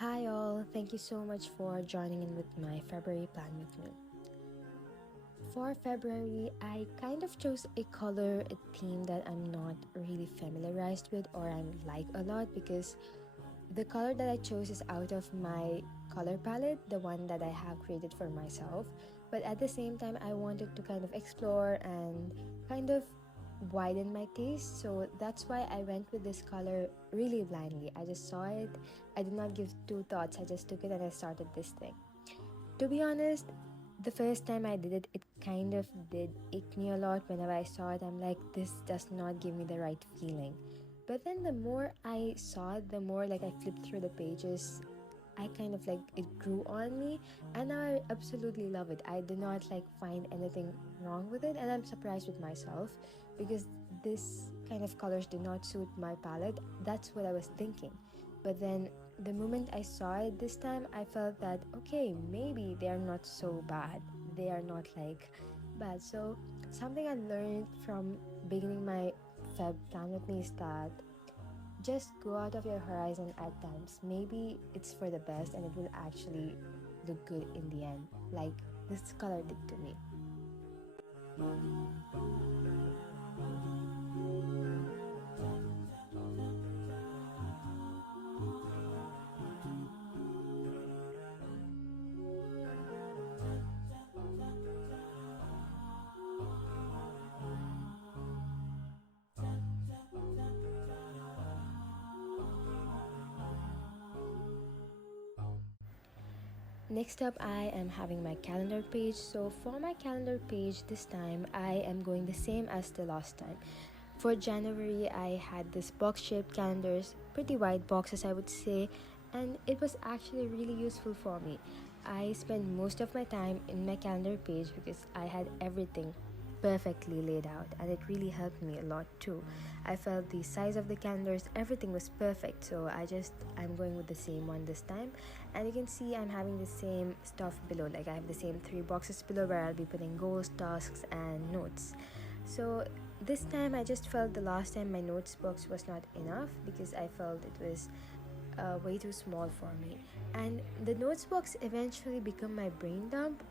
Hi all, thank you so much for joining in with my February plan with me. For February, I kind of chose a color, a theme that I'm not really familiarized with or I like a lot because the color that I chose is out of my color palette, the one that I have created for myself. But at the same time, I wanted to kind of explore and kind of widen my taste. So that's why I went with this color really blindly. I just saw it, I did not give two thoughts, I just took it and I started this thing. To be honest, the first time I did it, it kind of did ick me a lot. Whenever I saw it, I'm like, this does not give me the right feeling. But then the more I saw it, the more like I flipped through the pages, I kind of like it grew on me, and now I absolutely love it. I do not like find anything wrong with it, and I'm surprised with myself because this kind of colors do not suit my palette. That's what I was thinking. But then the moment I saw it this time, I felt that okay, maybe they are not so bad. They are not like bad. So something I learned from beginning my Feb plan with me is that just go out of your horizon at times. Maybe it's for the best and it will actually look good in the end, like this color did to me. Next up, I am having my calendar page. So for my calendar page this time, I am going the same as the last time. For January, I had this box shaped calendars, pretty wide boxes, I would say, and it was actually really useful for me. I spent most of my time in my calendar page because I had everything perfectly laid out, and it really helped me a lot too. I felt the size of the calendars, everything was perfect, so I'm going with the same one this time. And you can see I'm having the same stuff below, like I have the same three boxes below where I'll be putting goals, tasks, and notes. So this time I just felt the last time my notes box was not enough because I felt it was way too small for me, and the notes box eventually became my brain dump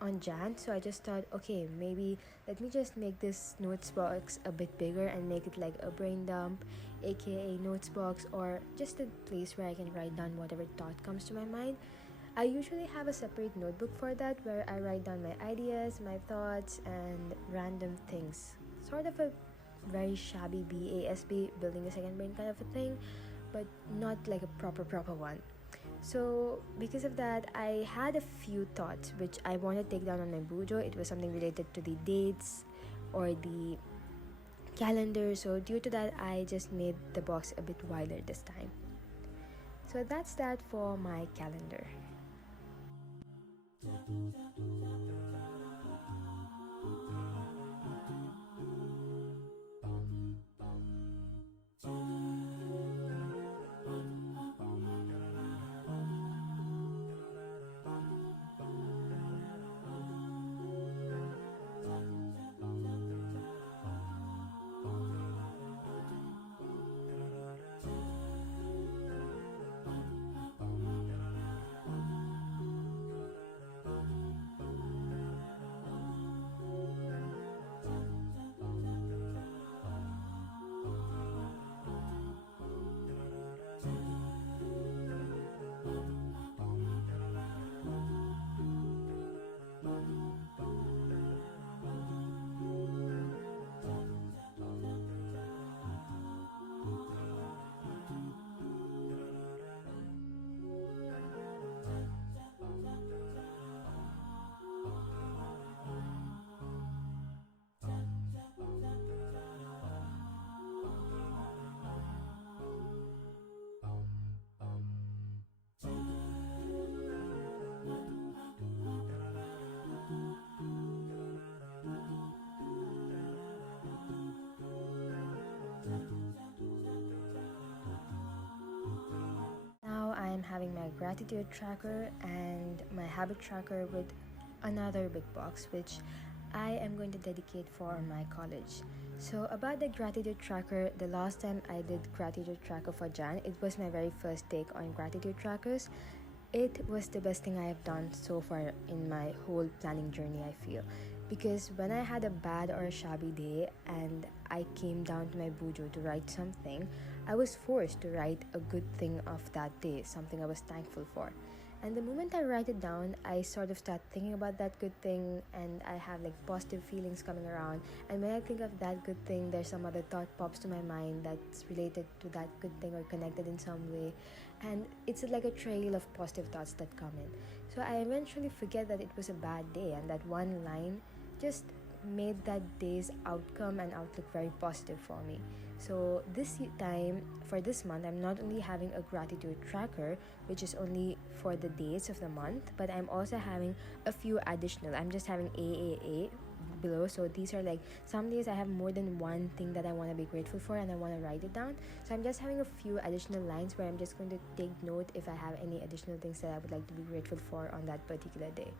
on Jan. So I just thought, okay, maybe let me just make this notes box a bit bigger and make it like a brain dump, aka notes box, or just a place where I can write down whatever thought comes to my mind. I usually have a separate notebook for that where I write down my ideas, my thoughts, and random things. Sort of a very shabby BASB, building a second brain kind of a thing, but not like a proper one. So because of that, I had a few thoughts which I want to take down on my bujo. It was something related to the dates or the calendar. So due to that, I just made the box a bit wider this time. So that's that for my calendar. Now I am having my gratitude tracker and my habit tracker with another big box which I am going to dedicate for my college. So about the gratitude tracker, the last time I did gratitude tracker for Jan, it was my very first take on gratitude trackers. It was the best thing I have done so far in my whole planning journey, I feel. Because when I had a bad or a shabby day and I came down to my bujo to write something, I was forced to write a good thing of that day, something I was thankful for. And the moment I write it down, I sort of start thinking about that good thing and I have like positive feelings coming around. And when I think of that good thing, there's some other thought pops to my mind that's related to that good thing or connected in some way. And it's like a trail of positive thoughts that come in. So I eventually forget that it was a bad day, and that one line just made that day's outcome and outlook very positive for me. So this time for this month, I'm not only having a gratitude tracker, which is only for the days of the month, but I'm also having a few additional. I'm just having AAA below. So these are like some days I have more than one thing that I want to be grateful for and I want to write it down. So I'm just having a few additional lines where I'm just going to take note if I have any additional things that I would like to be grateful for on that particular day.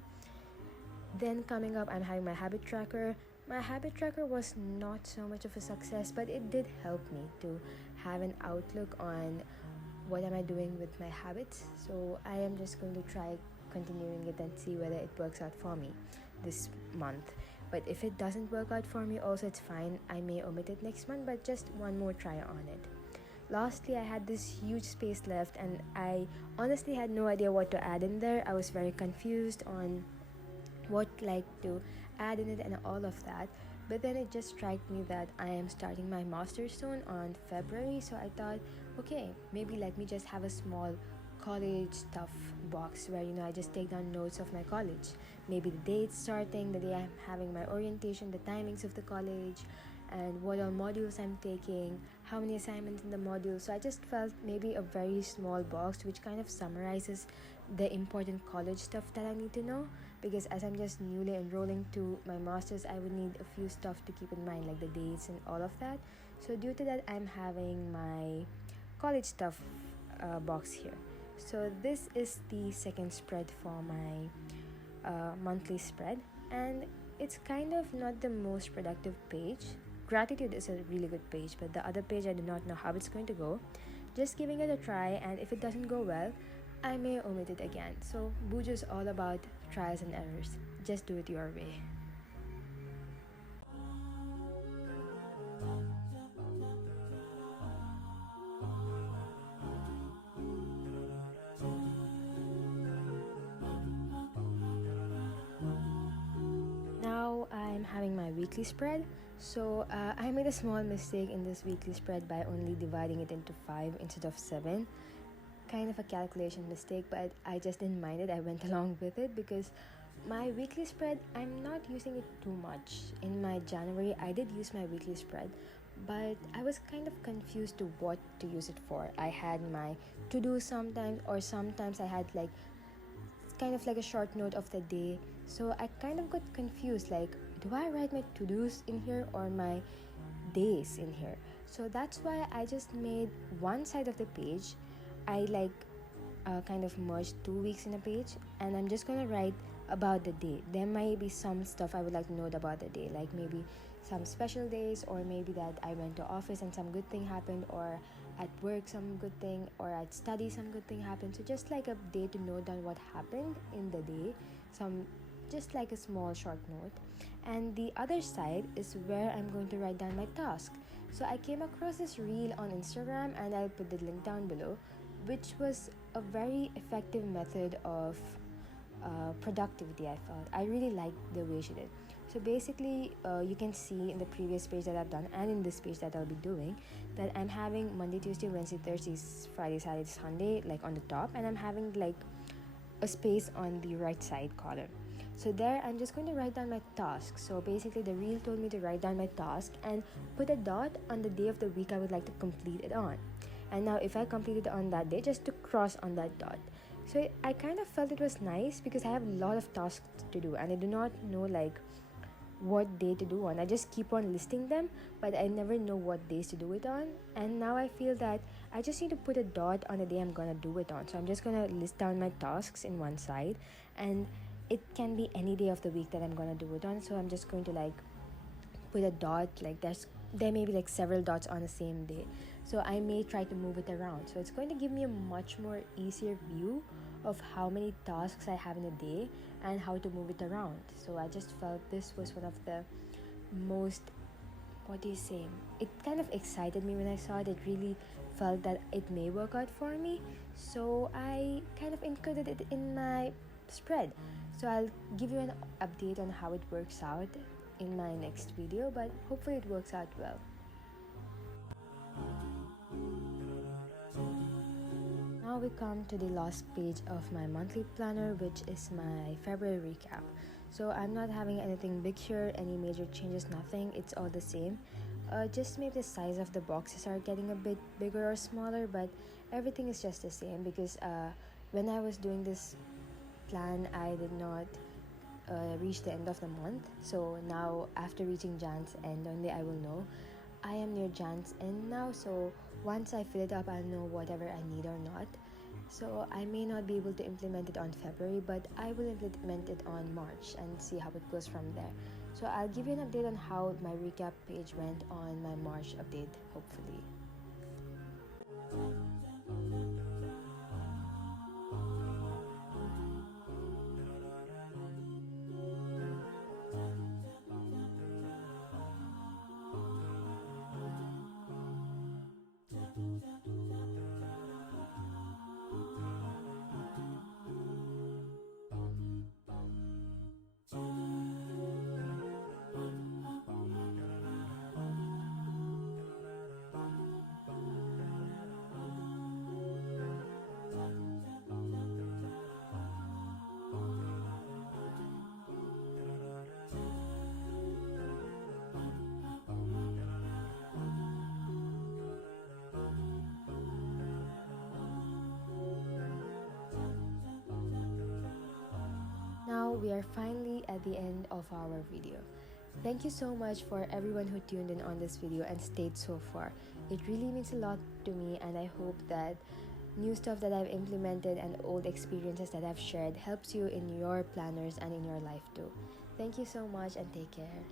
Then coming up, I'm having my habit tracker. My habit tracker was not so much of a success, but it did help me to have an outlook on what am I doing with my habits. So I am just going to try continuing it and see whether it works out for me this month. But if it doesn't work out for me also, it's fine. I may omit it next month, but just one more try on it. Lastly, I had this huge space left and I honestly had no idea what to add in there. I was very confused on what like to add in it and all of that. But then it just struck me that I am starting my master's soon on February, so I thought, okay, maybe let me just have a small college stuff box where I just take down notes of my college, maybe the date starting, the day I'm having my orientation, the timings of the college, and what all modules I'm taking, how many assignments in the module. So I just felt maybe a very small box which kind of summarizes the important college stuff that I need to know, because as I'm just newly enrolling to my master's, I would need a few stuff to keep in mind, like the dates and all of that. So due to that, I'm having my college stuff box here. So this is the second spread for my monthly spread, and it's kind of not the most productive page. Gratitude is a really good page, but the other page I do not know how it's going to go. Just giving it a try, and if it doesn't go well, I may omit it again. So Bujo is all about trials and errors. Just do it your way. Now I'm having my weekly spread. So I made a small mistake in this weekly spread by only dividing it into 5 instead of 7. Kind of a calculation mistake, but I just didn't mind it. I went along with it because my weekly spread, I'm not using it too much. In my January, I did use my weekly spread, but I was kind of confused to what to use it for. I had my to-do sometimes, or sometimes I had like kind of like a short note of the day. So I kind of got confused, like, do I write my to-dos in here or my days in here? So that's why I just made one side of the page. I kind of merged 2 weeks in a page, and I'm just gonna write about the day. There might be some stuff I would like to note about the day, like maybe some special days, or maybe that I went to office and some good thing happened, or at work some good thing, or at study some good thing happened. So just like a day to note down what happened in the day, some just like a small short note. And the other side is where I'm going to write down my task. So I came across this reel on Instagram, and I'll put the link down below, which was a very effective method of productivity. I felt I really liked the way she did. So basically, you can see in the previous page that I've done and in this page that I'll be doing, that I'm having Monday, Tuesday, Wednesday, Thursday, Friday, Saturday, Sunday like on the top, and I'm having like a space on the right side column. So there I'm just going to write down my task. So basically the reel told me to write down my task and put a dot on the day of the week I would like to complete it on. And now if I completed it on that day, just to cross on that dot. So I kind of felt it was nice because I have a lot of tasks to do and I do not know like what day to do on. I just keep on listing them, but I never know what days to do it on. And now I feel that I just need to put a dot on the day I'm gonna do it on. So I'm just gonna list down my tasks in one side, and it can be any day of the week that I'm gonna do it on. So I'm just going to like put a dot, like there's there may be like several dots on the same day, so I may try to move it around. So it's going to give me a much more easier view of how many tasks I have in a day and how to move it around. So I just felt this was one of the most, what do you say, it kind of excited me when I saw it. It really felt that it may work out for me, so I kind of included it in my spread. So I'll give you an update on how it works out in my next video, but hopefully it works out well. Now we come to the last page of my monthly planner, which is my February recap. So I'm not having anything big here, any major changes, nothing. It's all the same. Just maybe the size of the boxes are getting a bit bigger or smaller, but everything is just the same because when I was doing this plan, I did not reach the end of the month. So now, after reaching Jan's end, only I will know. I am near Jan's end now, so once I fill it up, I'll know whatever I need or not. So I may not be able to implement it on February, but I will implement it on March and see how it goes from there. So I'll give you an update on how my recap page went on my March update, hopefully. Now we are finally at the end of our video. Thank you so much for everyone who tuned in on this video and stayed so far. It really means a lot to me, and I hope that new stuff that I've implemented and old experiences that I've shared helps you in your planners and in your life too. Thank you so much and take care.